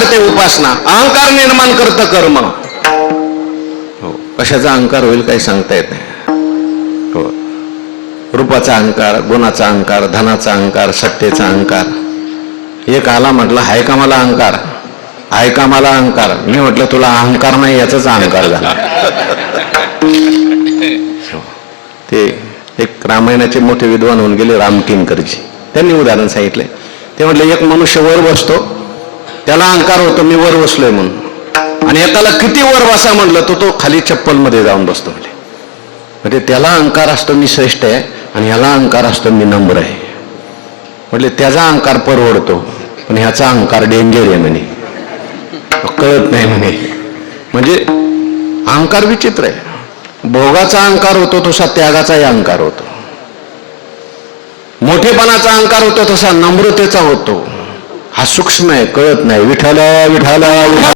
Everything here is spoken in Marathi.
करते उपासना. अहंकार निर्माण करतं कर्म. हो कशाचा अहंकार होईल काही सांगता येत नाही. हो. रूपाचा अहंकार गुणाचा अहंकार धनाचा अहंकार सत्तेचा अहंकार. एक आला म्हटलं हाय का मला अहंकार? हाय का मला अहंकार? मी म्हटलं तुला अहंकार नाही याचाच अहंकार झाला. हो. ते एक रामायणाचे मोठे विद्वान होऊन गेले रामकिंकरजी त्यांनी उदाहरण सांगितले. ते म्हटलं एक मनुष्य वर बसतो त्याला अहंकार होतो मी वर बसलोय म्हणून. आणि एकाला किती वर बसा म्हटलं तर तो खाली चप्पलमध्ये जाऊन बसतो म्हणजे म्हणजे त्याला अहंकार असतो मी श्रेष्ठ आहे आणि ह्याला अहंकार असतो मी नम्र आहे. म्हटले त्याचा अहंकार परवडतो पण ह्याचा अहंकार डेंजर आहे म्हणे. कळत नाही म्हणे. म्हणजे अहंकार विचित्र आहे. भोगाचा अहंकार होतो तसा त्यागाचाही अहंकार होतो. मोठेपणाचा अहंकार होतो तसा नम्रतेचा होतो. हा सूक्ष्म आहे कळत नाही. विठाला विठाला विठाला